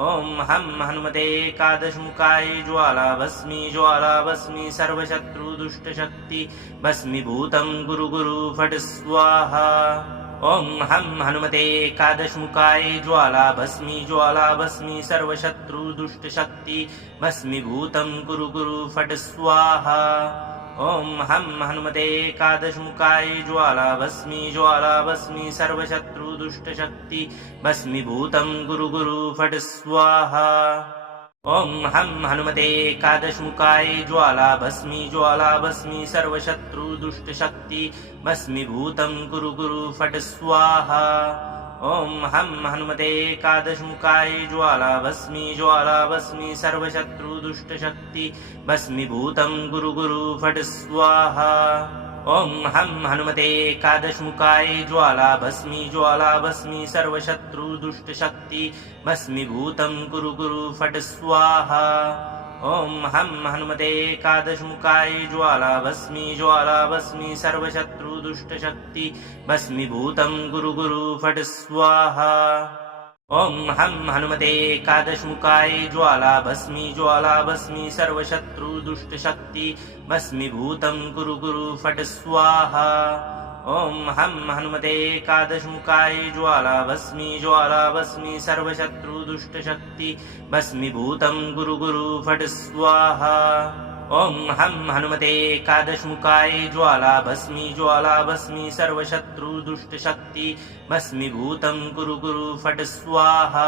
ॐ हं हनुमते एकादशमुखाय ज्वाला भस्मी सर्वशत्रुदुष्टशक्ति भस्मीभूतं कुरु कुरु फट् स्वाहा। ॐ हं हनुमते एकादशमुखाय ज्वाला भस्मी सर्वशत्रुदुष्टशक्ति भस्मीभूतं कुरु कुरु फट् स्वाहा। ॐ हं हनुमते एकादशमुखाय ज्वाला भस्मी सर्वशत्रुदुष्टशक्ति भस्मीभूतं कुरु कुरु फट् स्वाहा। ॐ हं हनुमते एकादशमुखाय ज्वाला भस्मी सर्वशत्रुदुष्टशक्ति भस्मीभूतं कुरु कुरु फट् स्वाहा। ॐ हं हनुमते एकादशमुखाय ज्वाला भस्मी सर्वशत्रुदुष्टशक्ति भस्मीभूतं कुरु कुरु फट् स्वाहा। ॐ हं हनुमते एकादशमुखाय ज्वाला भस्मी सर्वशत्रुदुष्टशक्ति भस्मीभूतं कुरु कुरु फट् स्वाहा। ॐ हं हनुमते एकादशमुखाय ज्वाला भस्मी सर्वशत्रुदुष्टशक्ति भस्मीभूतं कुरु कुरु फट् स्वाहा। ॐ हं हनुमते एकादशमुखाय ज्वाला भस्मी सर्वशत्रुदुष्टशक्ति भस्मीभूतं कुरु कुरु फट् स्वाहा। ॐ हं हनुमते एकादशमुखाय ज्वाला भस्मी सर्वशत्रुदुष्टशक्ति भस्मीभूतं कुरु कुरु फट् स्वाहा। ॐ हं हनुमते एकादशमुखाय ज्वाला भस्मी सर्वशत्रुदुष्टशक्ति भस्मीभूतं कुरु कुरु फट् स्वाहा।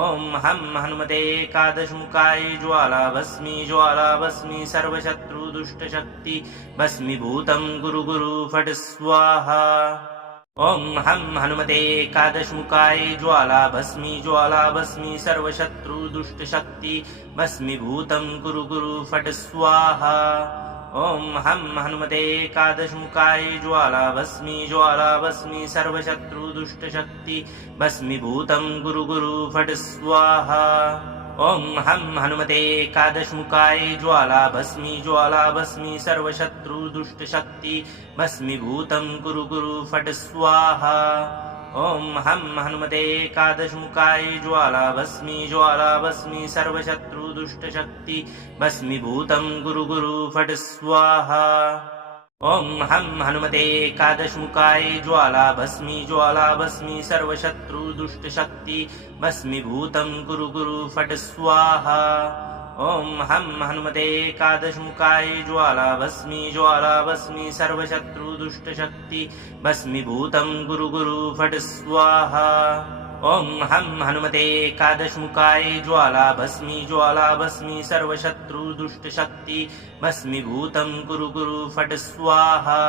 ॐ हं हनुमते एकादशमुखाय ज्वाला भस्मी सर्वशत्रुदुष्टशक्ति भस्मीभूतं कुरु कुरु फट् स्वाहा। ॐ हं हनुमते एकादशमुखाय ज्वाला भस्मी सर्वशत्रुदुष्टशक्ति भस्मीभूतं कुरु कुरु फट् स्वाहा। ॐ हं हनुमते एकादशमुखाय ज्वाला भस्मी सर्वशत्रुदुष्टशक्ति भस्मीभूतं कुरु कुरु फट् स्वाहा। ॐ हं हनुमते एकादशमुखाय ज्वाला भस्मी सर्वशत्रुदुष्टशक्ति भस्मीभूतं कुरु कुरु फट् स्वाहा। ॐ हं हनुमते एकादशमुखाय ज्वाला भस्मी सर्वशत्रुदुष्टशक्ति भस्मीभूतं कुरु कुरु फट् स्वाहा। ॐ हं हनुमते एकादशमुखाय ज्वाला भस्मी सर्वशत्रुदुष्टशक्ति भस्मीभूतं कुरु कुरु फट् स्वाहा। ॐ हं हनुमते एकादशमुखाय ज्वाला भस्मी सर्वशत्रुदुष्टशक्ति भस्मीभूतं कुरु कुरु फट् स्वाहा। ॐ हं हनुमते एकादशमुखाय ज्वाला भस्मी सर्वशत्रुदुष्टशक्ति भस्मीभूतं कुरु कुरु फट् स्वाहा।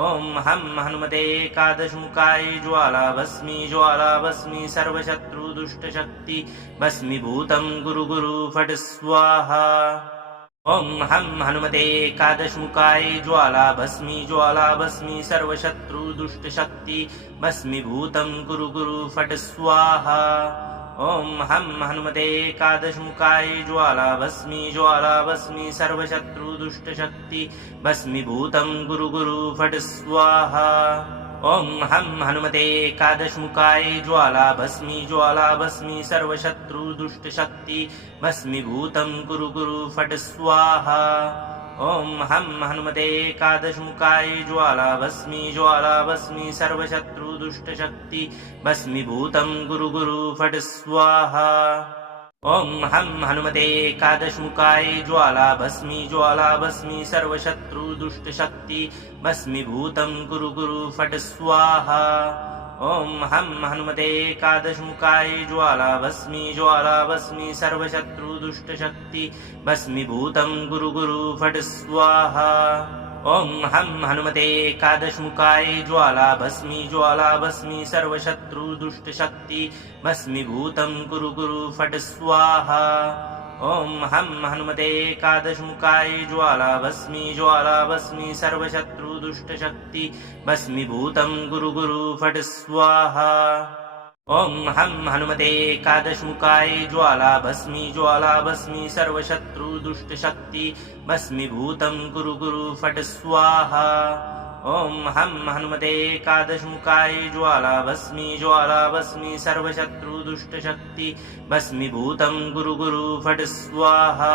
ॐ हं हनुमते एकादशमुखाय ज्वाला भस्मी सर्वशत्रुदुष्टशक्ति भस्मीभूतं कुरु कुरु फट् स्वाहा। ॐ हं हनुमते एकादशमुखाय ज्वाला भस्मी सर्वशत्रुदुष्टशक्ति भस्मीभूतं कुरु कुरु फट् स्वाहा। ॐ हं हनुमते एकादशमुखाय ज्वाला भस्मी सर्वशत्रुदुष्टशक्ति भस्मीभूतं कुरु कुरु फट् स्वाहा। ॐ हं हनुमते एकादशमुखाय ज्वाला भस्मी सर्वशत्रुदुष्टशक्ति भस्मीभूतं कुरु कुरु फट् स्वाहा। ॐ हं हनुमते एकादशमुखाय ज्वाला भस्मी सर्वशत्रुदुष्टशक्ति भस्मीभूतं कुरु कुरु फट् स्वाहा। ॐ हं हनुमते एकादशमुखाय ज्वाला भस्मी सर्वशत्रुदुष्टशक्ति भस्मीभूतं कुरु कुरु फट् स्वाहा। ॐ हं हनुमते एकादशमुखाय ज्वाला भस्मी सर्वशत्रुदुष्टशक्ति भस्मीभूतं कुरु कुरु फट् स्वाहा। ॐ हं हनुमते एकादशमुखाय ज्वाला भस्मी सर्वशत्रुदुष्टशक्ति भस्मीभूतं कुरु कुरु फट् स्वाहा। ॐ हं हनुमते एकादशमुखाय ज्वाला भस्मी सर्वशत्रुदुष्टशक्ति भस्मीभूतं कुरु कुरु फट् स्वाहा। ॐ हं हनुमते एकादशमुखाय ज्वाला भस्मी सर्वशत्रुदुष्टशक्ति भस्मीभूतं कुरु कुरु फट् स्वाहा। ॐ हं हनुमते एकादशमुखाय ज्वाला भस्मी सर्वशत्रुदुष्टशक्ति भस्मीभूतं कुरु कुरु फट् स्वाहा।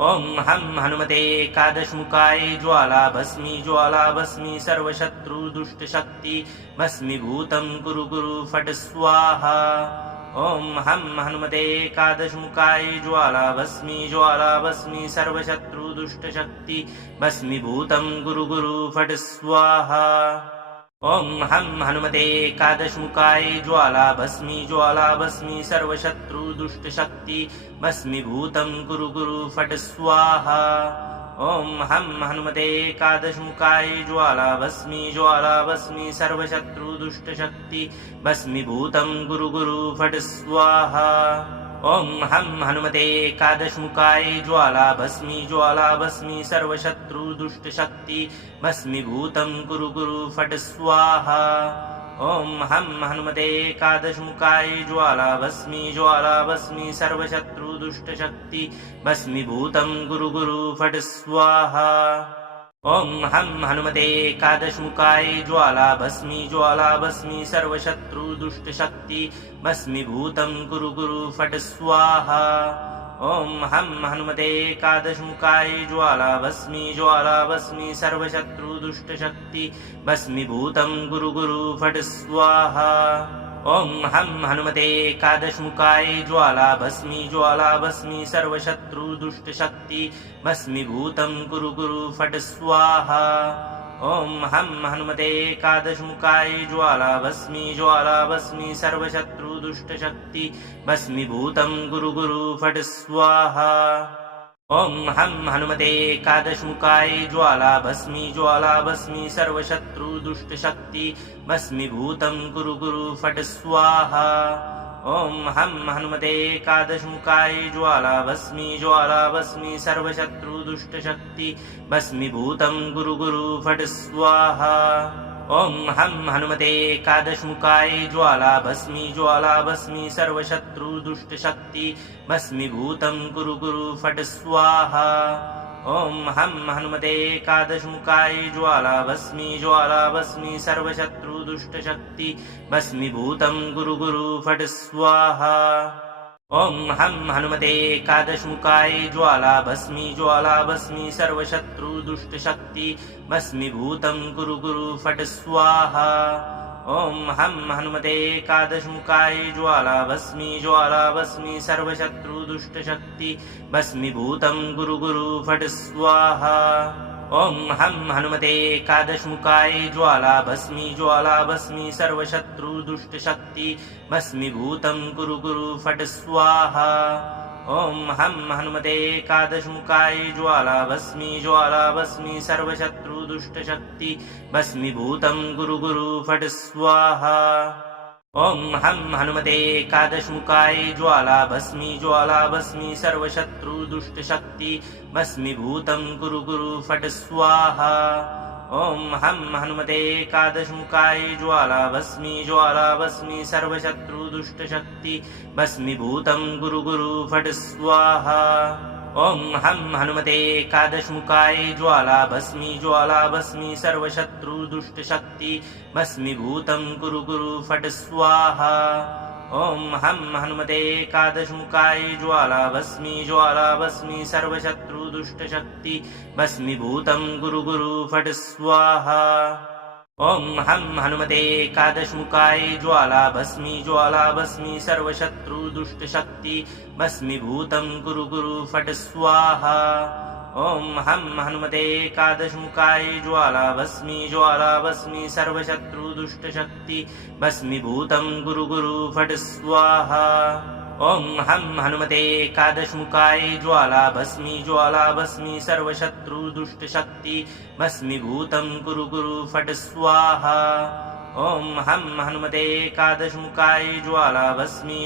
ॐ हं हनुमते एकादशमुखाय ज्वाला भस्मी सर्वशत्रुदुष्टशक्ति भस्मीभूतं कुरु कुरु फट् स्वाहा। ॐ हं हनुमते एकादशमुखाय ज्वाला भस्मी सर्वशत्रुदुष्टशक्ति भस्मीभूतं कुरु कुरु फट् स्वाहा। ॐ हं हनुमते एकादशमुखाय ज्वाला भस्मी सर्वशत्रुदुष्टशक्ति भस्मीभूतं कुरु कुरु फट् स्वाहा। ॐ हं हनुमते एकादशमुखाय ज्वाला भस्मी सर्वशत्रुदुष्टशक्ति भस्मीभूतं कुरु कुरु फट् स्वाहा। ॐ हं हनुमते एकादशमुखाय ज्वाला भस्मी सर्वशत्रुदुष्टशक्ति भस्मीभूतं कुरु कुरु फट् स्वाहा। ॐ हं हनुमते एकादशमुखाय ज्वाला भस्मी सर्वशत्रुदुष्टशक्ति भस्मीभूतं कुरु कुरु फट् स्वाहा। ॐ हं हनुमते एकादशमुखाय ज्वालाभस्मी सर्वशत्रुदुष्टशक्ति भस्मीभूतं कुरु कुरु फट् स्वाहा। ॐ हं हनुमते एकादशमुखाय ज्वालाभस्मी सर्वशत्रुदुष्टशक्ति भस्मीभूतं कुरु कुरु फट् स्वाहा। ॐ हं हनुमते एकादशमुखाय ज्वालाभस्मी सर्वशत्रुदुष्टशक्ति भस्मीभूतं कुरु कुरु फट् स्वाहा। ॐ हं हनुमते एकादशमुखाय ज्वालाभस्मी सर्वशत्रुदुष्टशक्ति भस्मीभूतं कुरु कुरु फट् स्वाहा। ॐ हं हनुमते एकादशमुखाय ज्वालाभस्मी सर्वशत्रुदुष्टशक्ति भस्मीभूतं कुरु कुरु फट् स्वाहा। ॐ हं हनुमते एकादशमुखाय ज्वालाभस्मी सर्वशत्रुदुष्टशक्ति भस्मीभूतं कुरु कुरु फट् स्वाहा। ॐ हं हनुमते एकादशमुखाय ज्वालाभस्मी सर्वशत्रुदुष्टशक्ति भस्मीभूतं कुरु कुरु फट् स्वाहा। ॐ हं हनुमते एकादशमुखाय ज्वालाभस्मी सर्वशत्रुदुष्टशक्ति भस्मीभूतं कुरु कुरु फट् स्वाहा। ॐ हं हनुमते एकादशमुखाय ज्वालाभस्मी सर्वशत्रुदुष्टशक्ति भस्मीभूतं कुरु कुरु फट् स्वाहा। ॐ हं हनुमते एकादशमुखाय ज्वालाभस्मी सर्वशत्रुदुष्टशक्ति भस्मीभूतं कुरु कुरु फट् स्वाहा। ॐ हं हनुमते एकादशमुखाय ज्वालाभस्मी सर्वशत्रुदुष्टशक्ति भस्मीभूतं कुरु कुरु फट् स्वाहा। ॐ हं हनुमते एकादशमुखाय ज्वालाभस्मी सर्वशत्रुदुष्टशक्ति भस्मीभूतं कुरु कुरु फट् स्वाहा। ॐ हं हनुमते एकादशमुखाय ज्वालाभस्मी सर्वशत्रुदुष्टशक्ति भस्मीभूतं कुरु कुरु फट् स्वाहा। ॐ हं हनुमते एकादशमुखाय ज्वालाभस्मी सर्वशत्रुदुष्टशक्ति भस्मीभूतं कुरु कुरु फट् स्वाहा। ॐ हं हनुमते एकादशमुखाय ज्वालाभस्मी सर्वशत्रुदुष्टशक्ति भस्मीभूतं कुरु कुरु फट् स्वाहा। ॐ हं हनुमते एकादशमुखाय ज्वालाभस्मी सर्वशत्रुदुष्टशक्ति भस्मीभूतं कुरु कुरु फट् स्वाहा। ॐ हं हनुमते एकादशमुखाय ज्वालाभस्मी सर्वशत्रुदुष्टशक्ति भस्मीभूतं कुरु कुरु फट् स्वाहा। ॐ हं हनुमते एकादशमुखाय ज्वालाभस्मी सर्वशत्रुदुष्टशक्ति भस्मीभूतं कुरु कुरु फट् स्वाहा। ॐ हं हनुमते एकादशमुखाय ज्वालाभस्मी सर्वशत्रुदुष्टशक्ति भस्मीभूतं कुरु कुरु फट् स्वाहा। ॐ हं हनुमते एकादशमुखाय ज्वालाभस्मी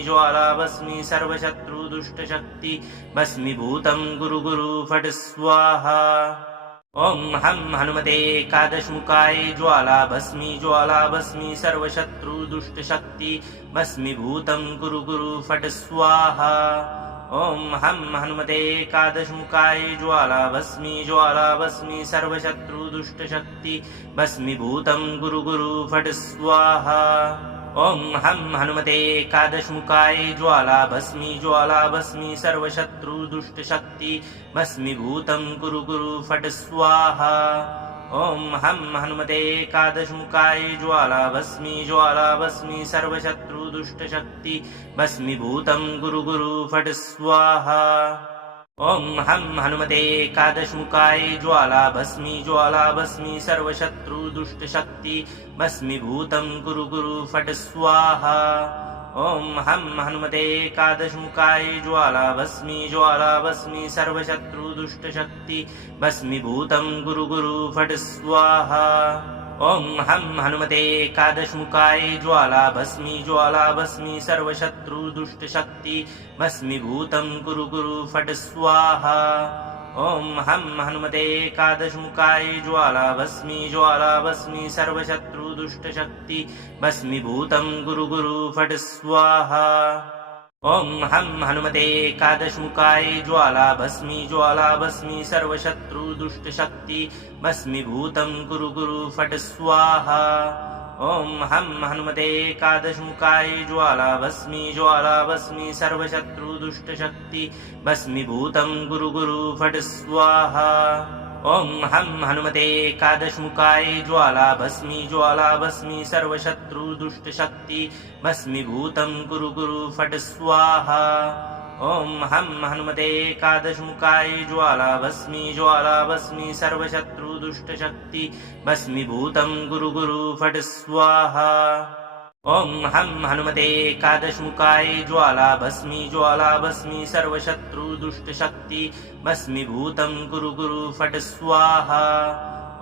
सर्वशत्रुदुष्टशक्ति भस्मीभूतं कुरु कुरु फट् स्वाहा। ॐ हं हनुमते एकादशमुखाय ज्वालाभस्मी सर्वशत्रुदुष्टशक्ति भस्मीभूतं कुरु कुरु फट् स्वाहा। ॐ हं हनुमते एकादशमुखाय ज्वालाभस्मी सर्वशत्रुदुष्टशक्ति भस्मीभूतं कुरु कुरु फट् स्वाहा। ॐ हं हनुमते एकादशमुखाय ज्वालाभस्मी सर्वशत्रुदुष्टशक्ति भस्मीभूतं कुरु कुरु फट् स्वाहा। ॐ हं हनुमते एकादशमुखाय ज्वालाभस्मी सर्वशत्रुदुष्टशक्ति भस्मीभूतं कुरु कुरु फट् स्वाहा। ॐ हं हनुमते एकादशमुखाय ज्वालाभस्मी सर्वशत्रुदुष्टशक्ति भस्मीभूतं कुरु कुरु फट् स्वाहा। ॐ हं हनुमते एकादशमुखाय ज्वालाभस्मी सर्वशत्रुदुष्टशक्ति भस्मीभूतं कुरु कुरु फट् स्वाहा। ॐ हं हनुमते एकादशमुखाय ज्वालाभस्मी सर्वशत्रुदुष्टशक्ति भस्मीभूतं कुरु कुरु फट् स्वाहा। ॐ हं हनुमते एकादशमुखाय ज्वालाभस्मी सर्वशत्रुदुष्टशक्ति भस्मीभूतं कुरु कुरु फट् स्वाहा। ॐ हं हनुमते एकादशमुखाय ज्वाला भस्मी सर्वशत्रुदुष्टशक्ति भस्मीभूतं कुरु कुरु फट् स्वाहा। ॐ हं हनुमते एकादशमुखाय ज्वाला भस्मी सर्वशत्रुदुष्टशक्ति भस्मीभूतं कुरु कुरु फट् स्वाहा। ॐ हं हनुमते एकादशमुखाय ज्वाला भस्मी सर्वशत्रुदुष्टशक्ति भस्मीभूतं कुरु कुरु फट् स्वाहा। ॐ हं हनुमते एकादशमुखाय ज्वाला भस्मी सर्वशत्रुदुष्टशक्ति भस्मीभूतं कुरु कुरु फट् स्वाहा। ॐ हं हनुमते एकादशमुखाय ज्वाला भस्मी सर्वशत्रुदुष्टशक्ति भस्मीभूतं कुरु कुरु फट् स्वाहा।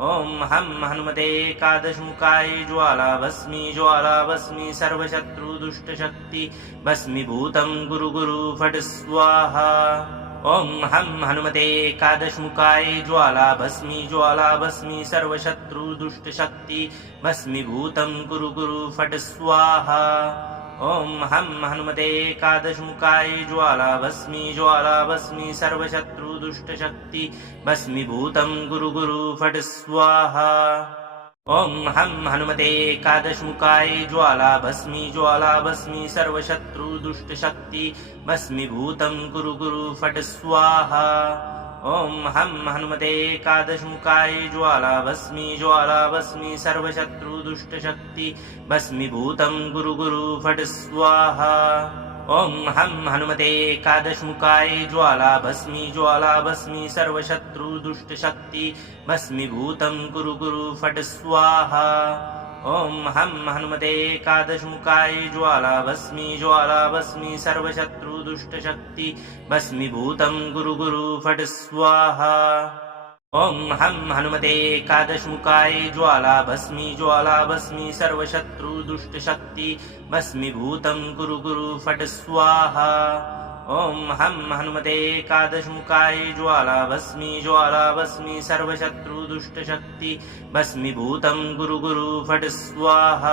ॐ हं हनुमते एकादशमुखाय ज्वाला भस्मी सर्वशत्रुदुष्टशक्ति भस्मीभूतं कुरु कुरु फट् स्वाहा। ॐ हं हनुमते एकादशमुखाय ज्वाला भस्मी सर्वशत्रुदुष्टशक्ति भस्मीभूतं कुरु कुरु फट् स्वाहा। ॐ हं हनुमते एकादशमुखाय ज्वाला भस्मी सर्वशत्रुदुष्टशक्ति भस्मीभूतं कुरु कुरु फट् स्वाहा। ॐ हं हनुमते एकादशमुखाय ज्वाला भस्मी सर्वशत्रुदुष्टशक्ति भस्मीभूतं कुरु कुरु फट् स्वाहा। ॐ हं हनुमते एकादशमुखाय ज्वाला भस्मी सर्वशत्रुदुष्टशक्ति भस्मीभूतं कुरु कुरु फट् स्वाहा। ॐ हं हनुमते एकादशमुखाय ज्वाला भस्मी सर्वशत्रुदुष्टशक्ति भस्मीभूतं कुरु कुरु फट् स्वाहा। ॐ हं हनुमते एकादशमुखाय ज्वाला भस्मी सर्वशत्रुदुष्टशक्ति भस्मीभूतं कुरु कुरु फट् स्वाहा। ॐ हं हनुमते एकादशमुखाय ज्वाला भस्मी सर्वशत्रुदुष्टशक्ति भस्मीभूतं कुरु कुरु फट् स्वाहा। ॐ हं हनुमते एकादशमुखाय ज्वाला भस्मी सर्वशत्रुदुष्टशक्ति भस्मीभूतं कुरु कुरु फट् स्वाहा।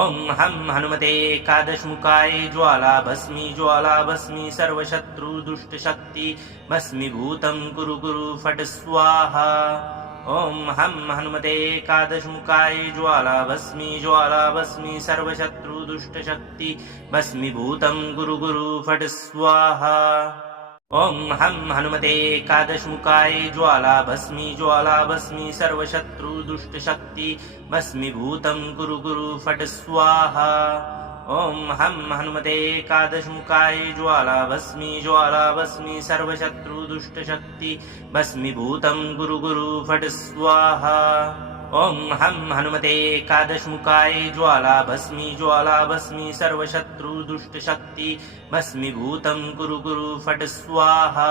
ॐ हं हनुमते एकादशमुखाय ज्वाला भस्मी सर्वशत्रुदुष्टशक्ति भस्मीभूतं कुरु कुरु फट् स्वाहा। ॐ हं हनुमते एकादशमुखाय ज्वाला भस्मी सर्वशत्रुदुष्टशक्ति भस्मीभूतं कुरु कुरु फट् स्वाहा। ॐ हं हनुमते एकादशमुखाय ज्वाला भस्मी सर्वशत्रुदुष्टशक्ति भस्मीभूतं कुरु कुरु फट् स्वाहा। ॐ हं हनुमते एकादशमुखाय ज्वाला भस्मी सर्वशत्रुदुष्टशक्ति भस्मीभूतं कुरु कुरु फट् स्वाहा। ॐ हं हनुमते एकादशमुखाय ज्वाला भस्मी सर्वशत्रुदुष्टशक्ति भस्मीभूतं कुरु कुरु फट् स्वाहा।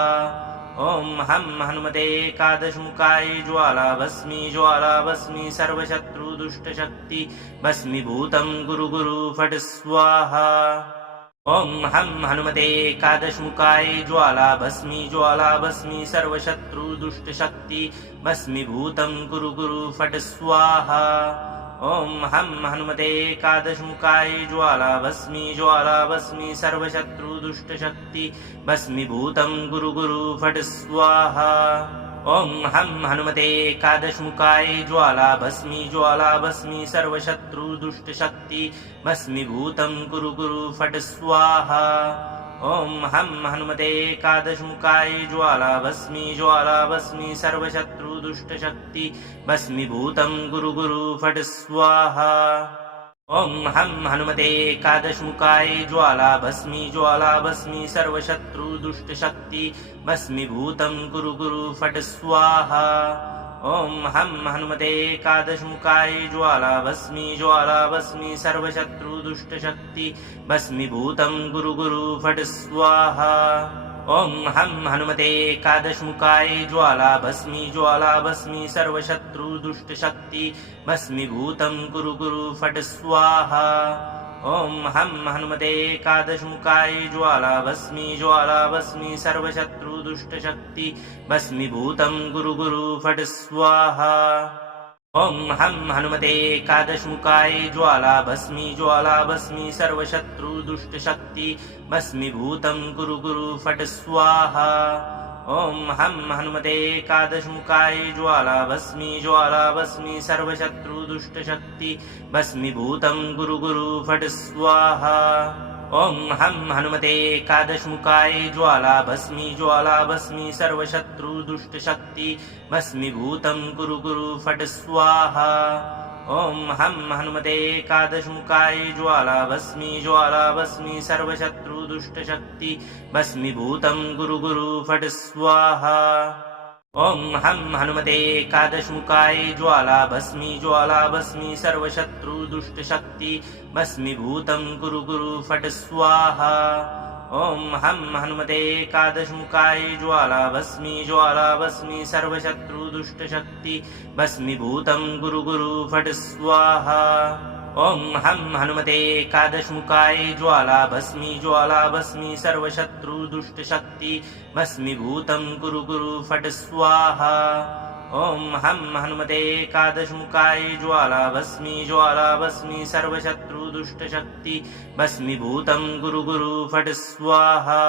ॐ हं हनुमते एकादशमुखाय ज्वाला भस्मी सर्वशत्रुदुष्टशक्ति भस्मीभूतं कुरु कुरु फट् स्वाहा। ॐ हं हनुमते एकादशमुखाय ज्वाला भस्मी सर्वशत्रुदुष्टशक्ति भस्मीभूतं कुरु कुरु फट् स्वाहा। ॐ हं हनुमते एकादशमुखाय ज्वाला भस्मी सर्वशत्रुदुष्टशक्ति भस्मीभूतं कुरु कुरु फट् स्वाहा। ॐ हं हनुमते एकादशमुखाय ज्वाला भस्मी सर्वशत्रुदुष्टशक्ति भस्मीभूतं कुरु कुरु फट् स्वाहा। ॐ हं हनुमते एकादशमुखाय ज्वाला भस्मी सर्वशत्रुदुष्टशक्ति भस्मीभूतं कुरु कुरु फट् स्वाहा। ॐ हं हनुमते एकादशमुखाय ज्वाला भस्मी सर्वशत्रुदुष्टशक्ति भस्मीभूतं कुरु कुरु फट् स्वाहा। ॐ हं हनुमते एकादशमुखाय ज्वाला भस्मी सर्वशत्रुदुष्टशक्ति भस्मीभूतं कुरु कुरु फट् स्वाहा। ॐ हं हनुमते एकादशमुखाय ज्वाला भस्मी सर्वशत्रुदुष्टशक्ति भस्मीभूतं कुरु कुरु फट् स्वाहा। ॐ हं हनुमते एकादशमुखाय ज्वाला भस्मी सर्वशत्रुदुष्टशक्ति भस्मीभूतं कुरु कुरु फट् स्वाहा। ॐ हं हनुमते एकादशमुखाय ज्वालाभस्मी सर्वशत्रुदुष्टशक्ति भस्मीभूतं कुरु कुरु फट् स्वाहा। ॐ हं हनुमते एकादशमुखाय ज्वालाभस्मी सर्वशत्रुदुष्टशक्ति भस्मीभूतं कुरु कुरु फट् स्वाहा। ॐ हं हनुमते एकादशमुखाय ज्वालाभस्मी सर्वशत्रुदुष्टशक्ति भस्मीभूतं कुरु कुरु फट् स्वाहा। ॐ हं हनुमते एकादशमुखाय ज्वालाभस्मी सर्वशत्रुदुष्टशक्ति भस्मीभूतं कुरु कुरु फट् स्वाहा। ॐ हं हनुमते एकादशमुखाय ज्वालाभस्मी सर्वशत्रुदुष्टशक्ति भस्मीभूतं कुरु कुरु फट् स्वाहा। ॐ हं हनुमते एकादशमुखाय ज्वालाभस्मी सर्वशत्रुदुष्टशक्ति भस्मीभूतं कुरु कुरु फट् स्वाहा। ॐ हं हनुमते एकादशमुखाय ज्वालाभस्मी सर्वशत्रुदुष्टशक्ति भस्मीभूतं कुरु कुरु फट् स्वाहा। ॐ हं हनुमते एकादशमुखाय ज्वालाभस्मी सर्वशत्रुदुष्टशक्ति भस्मीभूतं कुरु कुरु फट् स्वाहा।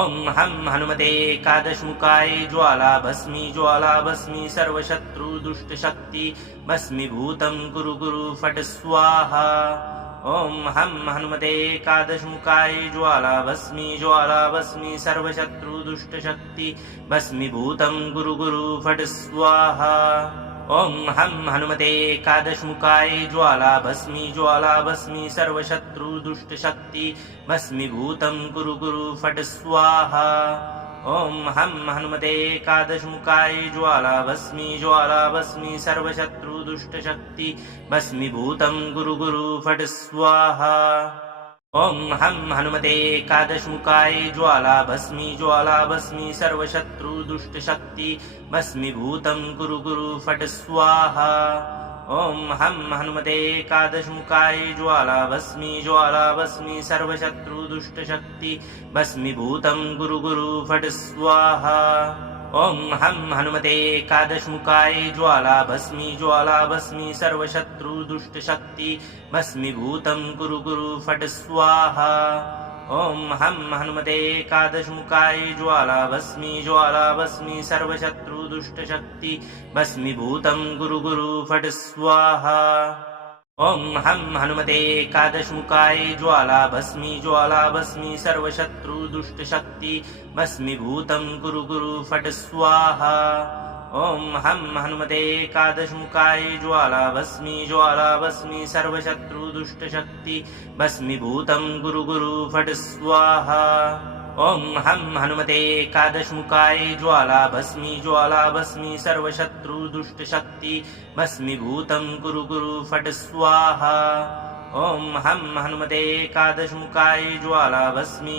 ॐ हं हनुमते एकादशमुखाय ज्वालाभस्मी सर्वशत्रुदुष्टशक्ति भस्मीभूतं कुरु कुरु फट् स्वाहा। ॐ हं हनुमते एकादशमुखाय ज्वालाभस्मी सर्वशत्रुदुष्टशक्ति भस्मीभूतं कुरु कुरु फट् स्वाहा। ॐ हं हनुमते एकादशमुखाय ज्वालाभस्मी सर्वशत्रुदुष्टशक्ति भस्मीभूतं कुरु कुरु फट् स्वाहा। ॐ हं हनुमते एकादशमुखाय ज्वालाभस्मी सर्वशत्रुदुष्टशक्ति भस्मीभूतं कुरु कुरु फट् स्वाहा। ॐ हं हनुमते एकादशमुखाय ज्वालाभस्मी सर्वशत्रुदुष्टशक्ति भस्मीभूतं कुरु कुरु फट् स्वाहा। ॐ हं हनुमते एकादशमुखाय ज्वालाभस्मी सर्वशत्रुदुष्टशक्ति भस्मीभूतं कुरु कुरु फट् स्वाहा। ॐ हं हनुमते एकादशमुखाय ज्वालाभस्मी सर्वशत्रुदुष्टशक्ति भस्मीभूतं कुरु कुरु फट् स्वाहा। ॐ हं हनुमते एकादशमुखाय ज्वालाभस्मी सर्वशत्रुदुष्टशक्ति भस्मीभूतं कुरु कुरु फट् स्वाहा। ॐ हं हनुमते एकादशमुखाय ज्वालाभस्मी सर्वशत्रुदुष्टशक्ति भस्मीभूतं कुरु कुरु फट् स्वाहा। ॐ हं हनुमते एकादशमुखाय ज्वालाभस्मी सर्वशत्रुदुष्टशक्ति भस्मीभूतं कुरु कुरु फट् स्वाहा। ॐ हं हनुमते एकादशमुखाय ज्वालाभस्मी सर्वशत्रुदुष्टशक्ति भस्मीभूतं कुरु कुरु फट् स्वाहा। ॐ हं हनुमते एकादशमुखाय ज्वालाभस्मी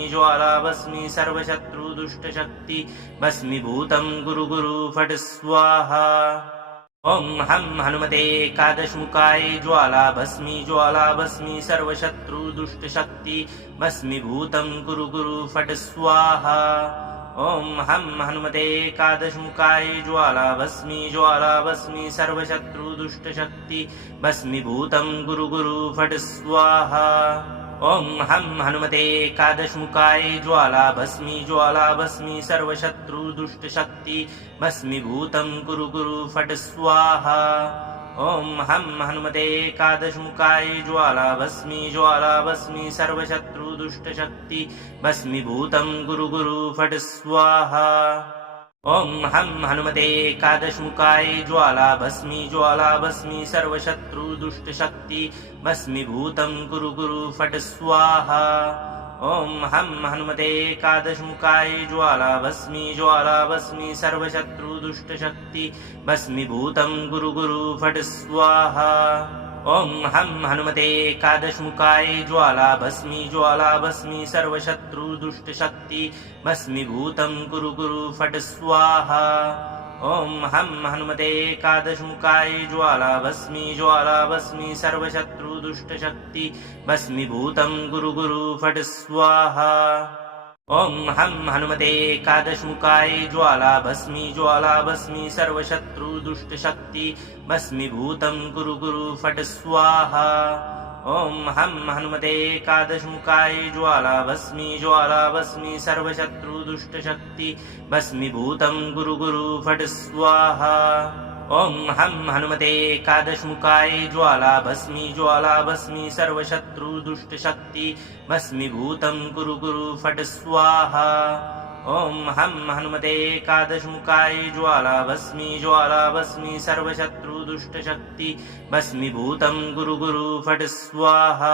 सर्वशत्रुदुष्टशक्ति भस्मीभूतं कुरु कुरु फट् स्वाहा। ॐ हं हनुमते एकादशमुखाय ज्वालाभस्मी सर्वशत्रुदुष्टशक्ति भस्मीभूतं कुरु कुरु फट् स्वाहा। ॐ हं हनुमते एकादशमुखाय ज्वालाभस्मी सर्वशत्रुदुष्टशक्ति भस्मीभूतं कुरु कुरु फट् स्वाहा। ॐ हं हनुमते एकादशमुखाय ज्वालाभस्मी सर्वशत्रुदुष्टशक्ति भस्मीभूतं कुरु कुरु फट् स्वाहा। ॐ हं हनुमते एकादशमुखाय ज्वालाभस्मी सर्वशत्रुदुष्टशक्ति भस्मीभूतं कुरु कुरु फट् स्वाहा। ॐ हं हनुमते एकादशमुखाय ज्वालाभस्मी सर्वशत्रुदुष्टशक्ति भस्मीभूतं कुरु कुरु फट् स्वाहा। ॐ हं हनुमते एकादशमुखाय ज्वालाभस्मी सर्वशत्रुदुष्टशक्ति भस्मीभूतं कुरु कुरु फट् स्वाहा। ॐ हं हनुमते एकादशमुखाय ज्वालाभस्मी सर्वशत्रुदुष्टशक्ति भस्मीभूतं कुरु कुरु फट् स्वाहा। ॐ हं हनुमते एकादशमुखाय ज्वालाभस्मी सर्वशत्रुदुष्टशक्ति भस्मीभूतं कुरु कुरु फट् स्वाहा। ॐ हं हनुमते एकादशमुखाय ज्वाला भस्मी सर्वशत्रुदुष्टशक्ति भस्मीभूतं कुरु कुरु फट् स्वाहा ॐ हं हनुमते एकादशमुखाय ज्वाला भस्मी सर्वशत्रुदुष्टशक्ति भस्मीभूतं कुरु कुरु फट् स्वाहा ॐ हं हनुमते एकादशमुखाय ज्वाला भस्मी सर्वशत्रुदुष्टशक्ति भस्मीभूतं कुरु कुरु फट् स्वाहा ॐ हं हनुमते एकादशमुखाय ज्वाला भस्मी सर्वशत्रुदुष्टशक्ति भस्मीभूतं कुरु कुरु फट् स्वाहा